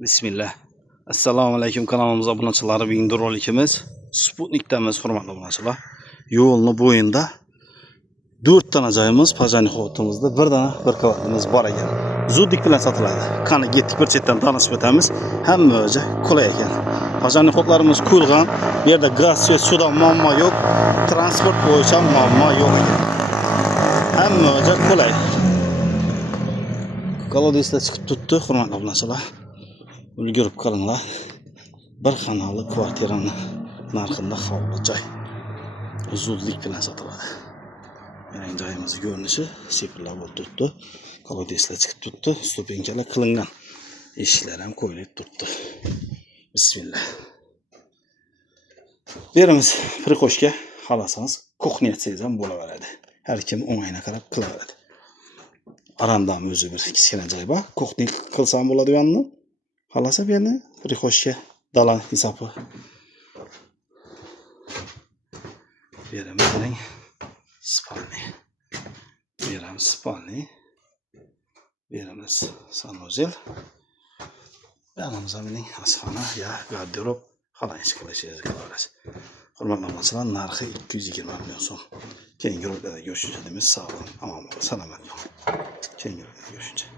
Bismillah. Assalomu alaykum kanalimiz obunachilari. Bugungi rolikimiz Sputnikdamiz, hurmatli obunachilar. Yo'lni bo'yinda 4 tane joyimiz, Pajanixotimizda bir dana bir qavatimiz bor ekan. Zudlik bilan sotiladi. Qani ketdik bir chetdan tanishib o'tamiz. Hamma o'zi qulay ekan. Pajanixotlarimiz qo'yilgan. Bu yerda gaz, sudan muammo yo'q, transport bo'yicha muammo yo'q ekan. Hamma o'zi qulay. Kolodeslar chiqib turibdi, hurmatli obunachilar. Ulgurib qolinglar. Bir xonali kvartirani narxida hovli joy. Zudlik bilan sotiladi. Yani joyimiz ko'rinishi sepilib o'tiribdi. Kolodeslar chiqib turibdi, stupenkalar qilingan. Eshiklar ham qo'yilib turibdi. Bismillah. Beramiz prikoshga xalasangiz, kuxnya etsangiz ham bo'laveradi. Har kim o'ngayna qarab qilaveradi. Arandam o'zi bir kichkina joy bor. Kuxnya qilsam bo'ladiganmi? Xalasa bu yerni prikoshga dalan hisobi. Beramiz spalni. Beramiz spalni. Beramiz sanuzel. Beramiz amining asxona ya garderob xalanch qilishingiz kerak. Hurmatli obunachilar, narxi 220 million so'm. Keyingi roliklarda görüşeceğiz. Sağ olun, amon bo'ling, salomat bo'ling. Keyingi roliklarda görüşeceğiz.